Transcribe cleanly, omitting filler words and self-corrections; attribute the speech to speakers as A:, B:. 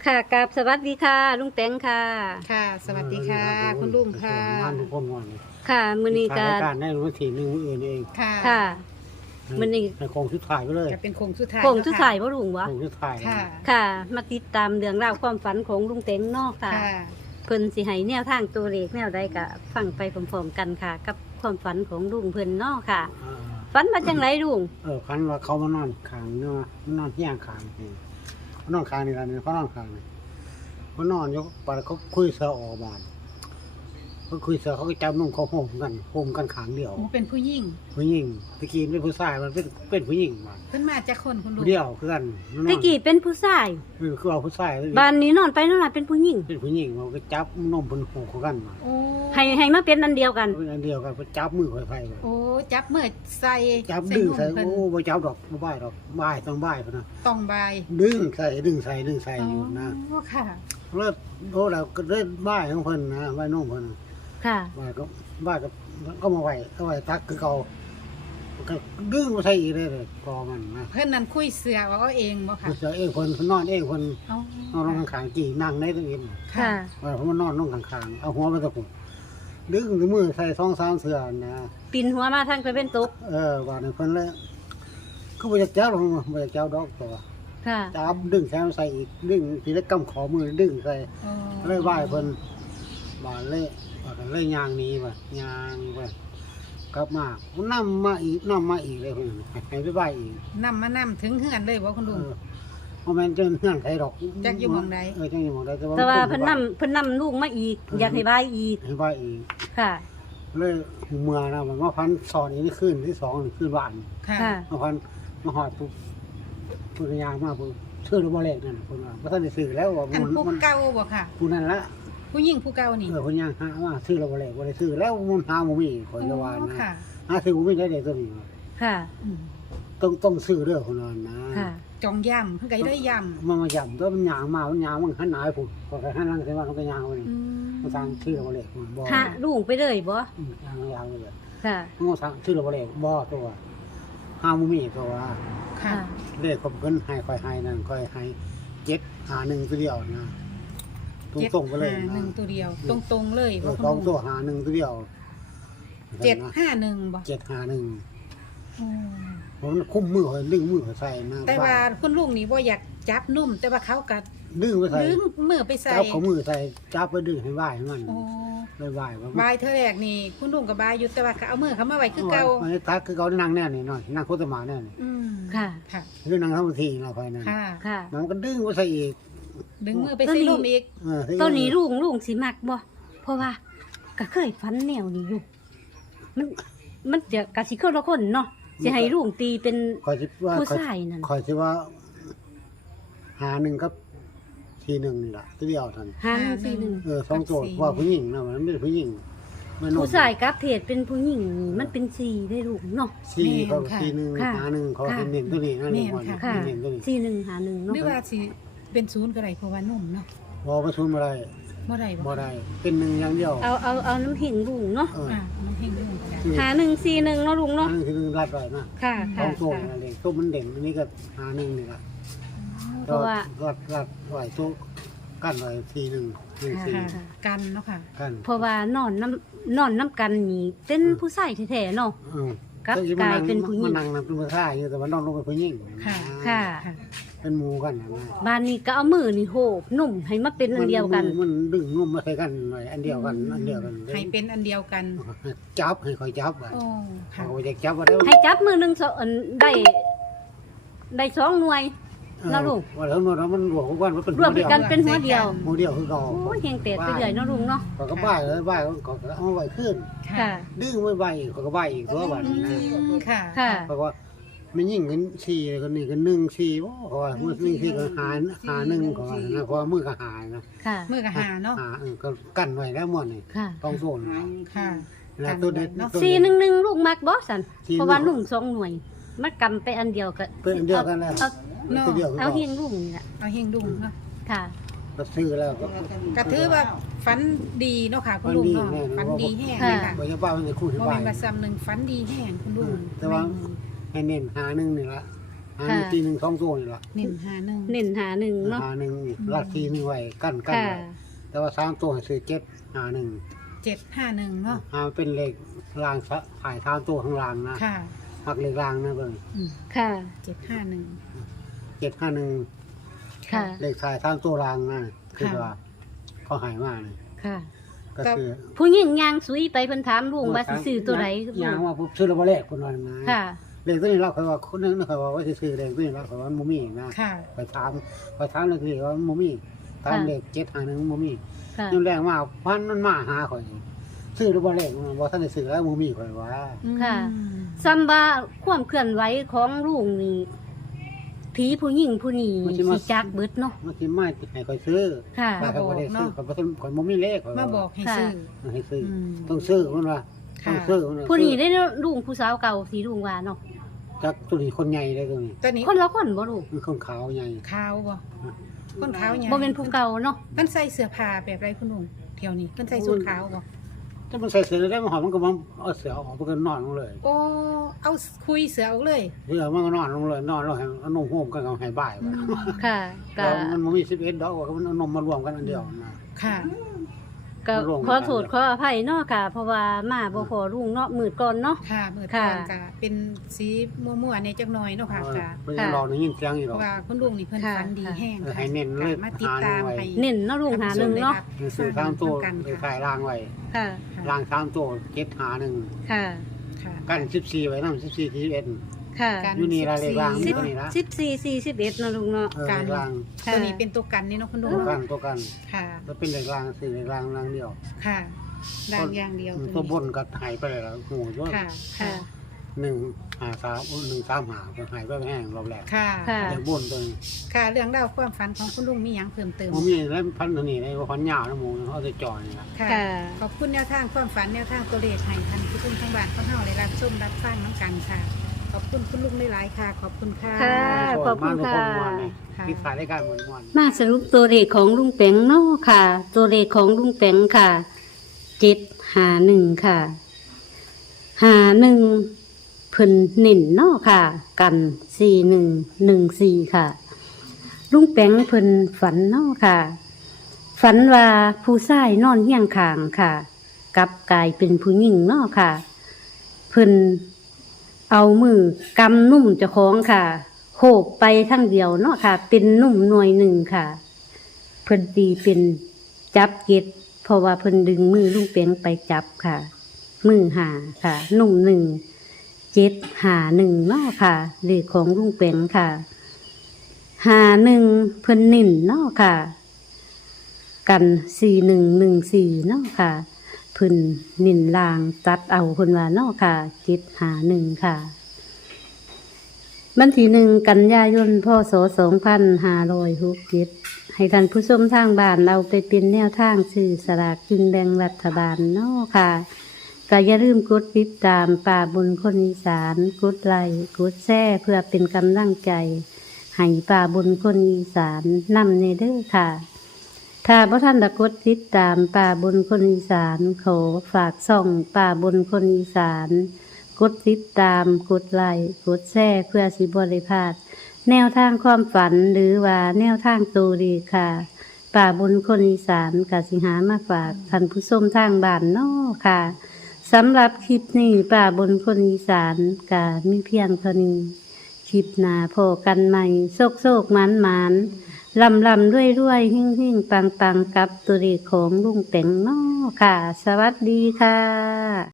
A: ค่ะกราบสวัสดีค่ะลุงแตงค่ะ
B: ค่ะ สวัสดีค่ะ คุณลุงค่ะ
C: งานทุกคนวัน
A: ค่ะมื้อนี้ก็
C: รายการได้รู้ทีหนึ่งมื้ออื่นเอง
B: ค่ะ
A: ค่ะ มื้อนี้
C: ในโครงชุดถ่ายไปเลย
B: จะเป็นโค้งสุดท้าย
A: โค้งสุดท้ายบ่ลุงวะ
C: โครงชุดถ่าย
B: ค่ะ
A: ค่ะ มาติดตามเรื่องราวความฝันของลุงแตงเนอกค่ะ
B: ค่ะ
A: เพิ่นสิให้แนวทางตัวเลขแนวใดก็ฟังไปพร้อมๆกันค่ะ กับความฝันของลุงเพิ่นเนอกค่ะ ฝันมาจังไรลุง
C: คันว่าเขามานอนขางเนาะมานอนที่ย่างขางนี่เขานอนขางนี่ละเนี่ยเขานอนขางนี่เขานอนยกปากเขาคุยเสือออกบานเขาคุยเสือเขาก็จับนุ่งเขาโฮมกันขางเดียว
B: โอ้เป็นผู้หญิง
C: ผู้หญิงตะกี้เป็นผู้ชายมันเป็นผู้หญิงบาน
B: เพิ่นมาจากคนคุณลุง
C: ผู้เดียวคือกัน
A: ตะกี้เป็นผู้ชาย
C: คือเอาผู้ชาย
A: บ้านนี้นอนไปนอนมาเป็นผู้หญิง
C: เป็นผู้หญิงมันก็จับนมบนหูเขากันมา
B: โอ้
A: ให้มาเป็นอันเดียวกัน
C: เป็นอันเดียวกันจับมือไฟไป
B: โอ้จับมือใส่
C: จับดึงใส่
B: นุ่มเพิ่น
C: โอ้บ่จับดอกบ่บ่ายดอกบ่ายต้องบ่ายพุ่นนะ
B: ต้องบาย
C: ดึงใส่อยู่นะ
B: โอ้ค่ะ
C: เลิศโอ้เราก็เล่นบ่ายของเพิ่นนะบ่ายน้องเพิ่นน่ะ
A: ค่ะ
C: บ่ายก็เอามาไว้เอาไว้ตักคือเก่าก็ดึงมาใส่อีกเลยกอมันนะ
B: เพิ่นนั่นคุยเสือเอาเองบ่ค่ะ
C: เสือเองเพิ่นนอนเองเพิ่น
B: เอา
C: นอนลงข้างๆจีนั่งในตรงนี้
A: ค่ะ
C: ว่าเพิ่นมานอนลงข้างๆเอาหัวไปตะกุ่มดึงมือใส่2-3เสือนะ
A: ปินหัวมาทางตะเวนตก
C: ว่านี่เพิ่นเลยคือบ่อยากจับหรอกบ่อยากจับดอกตัว
A: ค่ะ
C: จับดึงแขนใส่อีกดึงทีละกำขอมือดึงใส่
B: โอ้
C: เลยไหว้เพิ่นบ่าเลยว่ากันเลยย่างหนี้ว่ะย่างไปกลับมานำมาอีกเลยเพิ่นให้ไปไหว้อีก
B: นำถึงเฮือนเลยบ่คุณลุง
C: บ่แม่นเจอเฮือนไผดอก
B: จักอยู่หม้องใด
C: จักอยู่หม่องใด
A: แต่ว่าเพิ่นนำลูกมาอีก อยากให้บายอีก
C: ให้ไหว้อีก
A: ค่ะ
C: เลยเมื่อนะมันมาพันสอนอีกนี่คืนที่2นี่คืนบ้าน
B: ค่ะ
A: ค่ะ
C: มาพันมาฮอดปุ๊บเพิ่นก็ย่างมาปุ๊บซื้อบ่เลขนั่นเพิ่นว่าบ่ทันได้ซื้อแล้วว่า
B: อันผู้เก่าบ่ค่ะ
C: ผู้นั้นละ
B: ผู้หญิงผู้เก่านี่
C: เพิ่นย่างหาว่าซื้อแล้วบ่เลขบ่ได้ซื้อแล้วมันหาบ่มีข่อยก็ว่า
B: โอ้
C: นะ
B: ค่ะ
C: หาซื้อบ่มีได้เด็กตัวนี้
A: ค่ะ
B: อืม
C: ต้องซื้อเด้อคนนั้นนะ
A: ค่ะ
B: จองย่ำเพิ่นก็ได้ย่ำ
C: มันมาย่ำตัวมันย่างมามันย่างมันหันหน้าให้ผมก็หันหลังใส่ว่าเขาไปย่างเอานี่
B: อืม
C: มันสั่งซื้อแล้วบ่เลขบ่
A: ค่ะลูกไปเลยบ่
C: ย่างเลย
A: ค่ะ
C: มันสั่งซื้อแล้วบ่เลขบ่ตัวหาบ่มีตัวว่า
B: ค่ะ
C: เลขผมเพิ่นให้ค่อยให้นั่นค่อยให้7 5 1ตัวเดียวนะตรงๆไปเลย
B: 751
C: นะ
B: ตัวเดียว ตรงๆเลยบ่คุณ
C: สอง
B: ลุง
C: ตัวหา1ตัวเดียว
B: 751บ่
C: 751
B: อืม
C: ผมคุ้มมือข่อยดึงมือข่อยใส่นะ
B: แต่ว่าคุณลุงนี่บ่อยากจับนุ่ม แต่ว่าเขาก็
C: ดึงไปใส่
B: ดึงมือไปใส่
C: จับของมือใส่จับไปดึงให้ไหวให้มัน
B: โอ้
C: เลยไหวว่า
B: บายเธอแรกนี่ คุณลุงกับบายอยู่แต่ว่าก็เอามือเขามาไว้คือเก่า
C: มันตักคือเขานั่งแน่นี่หน่อยนั่งโคตรมาแน่นี่
B: อืม
A: ค่ะ
B: ค่ะ
C: คือนั่งทำทีเราคอยนั่น
B: ค่ะ
A: ค่ะ
C: มันก็ดึงไปใส่อีก
B: ดึงมือไปใส่นุ่มอีก
A: ตัวนี้ลุงสิมักบ่เพราะว่าก็เคยฝันแนวนี้อยู่ มันจะกะสิคนละคนเนาะสิให้ลุงตีเป็น
C: คอยคิดว่า
A: ผู้ชายนั่น
C: คอยคิดว่าหาหนึ่งกับทีหนึ่งนี่แหละตัวเดียวท่าน
A: หาหนึ่งสี่หนึ่ง
C: สองโจทย์ว่าผู้หญิงนะมันไม่ใช่ผู้หญิงมัน
A: ผู้ชายกับเพศเป็นผู้หญิงนี่มันเป็นสี่ได้ลูกเนาะ
C: สี่เขาทีหนึ่ง
A: ค่ะ
C: หาหนึ่งเขาเป็นเน้นตัวนี้นั่นเองวัน
A: ค่ะ
C: เน้นตัวนี้
A: สี่หนึ่งหาหนึ่ง
B: ห
A: เนาะ
B: รือว่าสิเป็นศูนย์ก็ได้เพราะว่านุ่มเนาะ
C: พอประชุมอะไร
B: บ่ได้
C: บ่ได้เป็นหนึ่งอย่างเดียว
A: เอาน้ำหินลุงเนาะ
B: อ่ามันเฮงนุ่มก็ได้
A: หาหนึ่งสี่หนึ่งเนาะลุง
C: หา
A: เนาะ
C: หนึ่งทีหนึ่งรัดไปนะ
A: ค่ะ
C: ส
A: ค่ะ
C: องโจทย์
A: ค่ะ
C: นั่นเองตัวมันเด่นอันนี้ก็หาหนึ่งนี่แหละ
A: เพราะว่า
C: รัดไหวโต๊ะกั้นไว้ทีหนึ่งสี่
B: ค่ะกันเนาะค่ะ
C: กัน
A: เพราะว่านอนน้ำกันนี่เป็นผู้ชายแท้ๆเนาะ กลับกลายเป็นผู้หญิง
C: มันนั่งเป็นผู้ชายอยู่แต่ว่านอนลงเป็นผู้หญิง
B: ค่ะ
A: ค่ะ
C: เป็นหมูกันนะ
A: บ้านนี้ก็เอามือนี่โหบนุ่มให้มาเป็นอันเดียวกัน
C: มันดึงงมมาใส่กันหน่อยอันเดียวกันอันเดียวกัน
B: ให้เป็นอันเดียวกัน
C: จับให้คอยจับอ่ะ
B: โอ้ค่ะ
C: เขาจะจับว่าได้
A: ให้จับมือหนึ่งอันได้สองหน่วย แล้วลูก
C: ว่าแล้วมันรวมกันมันเป็น
A: รวมกันเป็นหัวเดียว
C: หมูเดียวคือเก่า
A: โอ้ยเฮงเตะไปเรื่อยเนาะลุงเนาะ
C: เขาก็บ้าเลยบ้าเขาก็เอาไว้ขึ้น
A: ค่ะ
C: ดึงไว้ใบเขาก็ใบอีกตัวบัดนี้นะ
B: ค่ะ
A: ค่ะ
C: เพราะว่ามันยิ่งกันสี่คนนี้กัน1 4เพราะว่ามือ1 4ก็หา1ก็ว่านะเพราะมือก็หายนะ
A: ค่ะ
B: มือกับหาเนาะ
C: ก็กั้นไว้แล้วหมดนี่
A: ค่ะ
C: ต้องโซน
B: ค่ะ
C: แล้วตัวเด็ด
A: 411ลูกมักบ่สัน
C: 411
A: เพราะว่าลุงสองหน่วยมันกำไปอันเดียวกัน
C: เป็นอันเดียวกันแล้ว ตัวเดียวคือ
A: เอา
C: เก่า
A: เฮงลุงนี่แหละ
B: เอาเฮงดุงเนาะ
A: ค่ะ
C: ก็ซื้อแล้วก็
B: ก็ถือว่าฝันดีเนาะค่ะ คุณลุงเนาะฝันดีแห้งเลยค่ะ
C: บ่จะป้ามันจะคู่ที่
B: บ่
C: บ้า
B: แม่
C: น
B: นว่าซ้ำหนึ่งฝันดีแห้งคุณลุง
C: แต่ว่าให้เน้นหา1นี่ละหาหนึ่งตีหนึ่ง2ตัวนี่ล่ะ
B: เน้นหาหนึ่ง
A: เน้นหาหนึ่งเนาะ
C: หาหนึ่งลักทีหนึ่งไว้กั้นไว้
A: ค่ะ
C: แต่ว่า3ตัวให้ซื้อหาหนึ่ง
B: 751เนาะ
C: หาเป็นเลขรางหาย3ตัวข้างล่างนะ
B: ค่ะ
C: มักเลขรางนะเบิ่ง
A: ค่ะ
B: 751
C: 751
A: ค่ะ
C: เลขท้าย3ตัวรางนะคือว่าเขาหายมานี่
A: ค่ะ
C: ก็คือ
A: ผู้หญิงย่างสุยไปเพิ่นถามลุงว่าสิซื้อตัวใด
C: ยางว่าซื้อแล้วบ่เลขคนนั้นนะ
A: ค่ะ
C: เลขตัวนี้เราเคยว่าคนนึงเคยว่าสิซื้อเลขตัวนี้เราเคยว่ามันบ่มีนะ
B: ค่ะ
C: ไปถามเลยคือว่ามันบ่มีถามเลข751มันบ่มี
A: ค่ะ
C: ยามแรงมาพันมันมาหาข่อยซื้อแล้วบ่เลขบ่ทันได้ซื้อแล้วบ่มีข่อยว่า
A: ค่ะ ซัมว่าความเคลื่อนไหวของลุงนี่ผีผู้หญิงผู้นี้สิจักเบิดเนาะ
C: มันสิมาให้ข่อยซื้อ
A: ค่ะ
C: แต่ข่อยบ่ได้ซื้อข่อยบ่ทันข่อยบ่มีเลขข่อย
B: มาบอกให้ซื้อ
C: ให้ซื้อ
B: อืม
C: ต้องซื้อมันว่าต้
B: ค่ะ
C: องซื้อมันว่า
A: ผู้นี้ได้ลุงผู้สาวเก่าสีลุงว่าเนาะ
C: จักตัวนี้คนใหญ่เลยตัวนี้
B: ตัวนี้
A: คนละคนบ่ลุง
C: มันคนขาวใหญ่
B: ขาวบ่คนขาวหยัง
A: บ่เป็นผู้เก่าเนาะ
B: เพิ่นใส่เสื้อผ้าแบบไรคุณลุงเที่ยวนี้เพิ่นใส่ชุดขาวบ่
C: ถ้ามันใส่เสื้อได้มันหอมมันก็มันเอาเสื้อออกมันก็นอนลงเลย
B: โอ้เอาคุยเสือออกเลย
C: เสื้อมันก็นอนลงเลยนอนแล้วให้เอานมโฮมกันเอาให้บ่ายไป
A: ค่ะก็
C: แล้วมันบ่มี11ดอกว่ามันเอานมมารวมกันอันเดียวนะ
B: ค่ะ
A: ก็
C: ลง
A: ขอโทษขออภัยเนาะค่ะ เพราะว่ามาบ่พอลุงเนาะมืดก่อนเนาะ
B: ค่ะมือ
A: ค่ะ
B: ตอนกะเป็นสีมั่วๆเนี่ยจักหน่อยเนาะค่ะกะ
C: เพิ่นยังรอได้ยินเสียงอยู่
B: เพ
C: หรอก
B: ราะว่าคุณลุงนี่เพิ่น
A: ค่ะ
B: ฝันดีแห้ง
C: ให้เน้นเลย
B: มาติดตาม
C: หาหนึ่งไว้
B: ให้
A: เน้นเนาะลุงหาหนึ่งเนาะ
C: ซื้อ3ตัว
B: กัน
C: ไป
B: ค่ะ
C: ขายรางไว้
A: ค่ะ
C: ราง3ตัว7หา1
A: ค่ะ
B: ค่ะ
C: กัน14ไว้นำ14ที่11
A: ค่ะ
B: กัน
C: อยู่นี่ละเลขราง
A: สิบ
C: ตัวนี้ละ
A: 14 41เนาะลุงเนาะ
C: เลขราง
A: ค่ะ
B: ตัวนี้เป็นตัวกันนี่เนาะคุณลุง
C: ตัวกั
B: เนาะ
C: นตัวกัน
B: ค่ะ
C: แล้วเป็นเลขรางซื้อเลขรางรางเดียว
B: ค่ะดังอย่างเดียว
C: ตัวบนก็หายไปเลยล่ะโหอยู่
B: ค่ะ
A: ค่ะ
C: 153ก็หายไปแห้งรอบแรก
B: ค่ะ
A: ค่ะ
C: เลขบนตัวนี้
B: ค่ะเรื่องราวความฝันของคุณลุงมีหยังเพิ่มเติม
C: บ่มีแล้วพันตัวนี้ได้ว่าพันยาวนะหมูเอาแต่จ่อนี่ล่ะ
B: ค่ะ
A: ค่ะ
B: ขอบคุณแนวทางความฝันแนวทางตัวเลขให้ท่านผู้ชมทางบ้านของเฮาได้รับชมรับฟังน้ำกันค่ะ ขอบคุณคุณลุงหลายๆค่ะ ขอบคุณค่ะ
A: ค่ะ ขอบคุณค่ะ
B: ค่ะ
C: ที่ขายรายการเหมือนวัน
A: มาสรุปตัวเลขของลุงแปงเนาะค่ะ ตัวเลขของลุงแปงค่ะ751ค่ะ51เพิ่นเน้นเนาะค่ะ กัน4114ค่ะ ลุงแปงเพิ่นฝันเนาะค่ะ ฝันว่าผู้ชายนอนเฮียงข้างค่ะกลับกลายเป็นผู้หญิงเนาะค่ะ เพิ่นเอามือกำนุ่มเจ้าของค่ะโขกไปทั้งเดียวเนาะค่ะ เป็นนุ่มหน่วยหนึ่งค่ะ เพิ่นตีเป็นจับเก็ดเพราะว่าเพิ่นดึงมือลุงเปียงไปจับค่ะ มือหาค่ะ นุ่ม751เนาะค่ะเลขของลุงเปียงค่ะ51เพิ่นนิ่นเนาะค่ะ กัน4114เนาะค่ะเพิ่นนิ่นลางตัดเอาเพิ่นว่าเนาะค่ะ751ค่ะวันที่1 กันยายนพศ2567ให้ท่านผู้ชมทางบ้านเอาไปเป็นแนวทางสื่อสลากกินแบ่งรัฐบาลเนาะค่ะก็อย่าลืมกดติดตามป่าบนคนอีสานกดไลค์กดแชร์เพื่อเป็นกำลังใจให้ป่าบนคนอีสานนำในเด้อค่ะ ถ้าพระท่านได้กดติดตามป่าบนคนอีสานขอฝากส่องป่าบนคนอีสานกดติดตามกดไลค์กดแชร์เพื่อสิบริพลาดแนวทางความฝันหรือว่าแนวทางตูดีค่ะ ป่าบนคนอีสานกสิหามาฝากท่านผู้ชมทางบ้านเนาะค่ะสำหรับคลิปนี้ป่าบนคนอีสานกะมีเพียงเท่านี้คลิปหน้าพอกันใหม่โซกๆหมานๆ ลำด้วยหิ่งปังกับตัวเลขของลุงแตงเนาะค่ะ สวัสดีค่ะ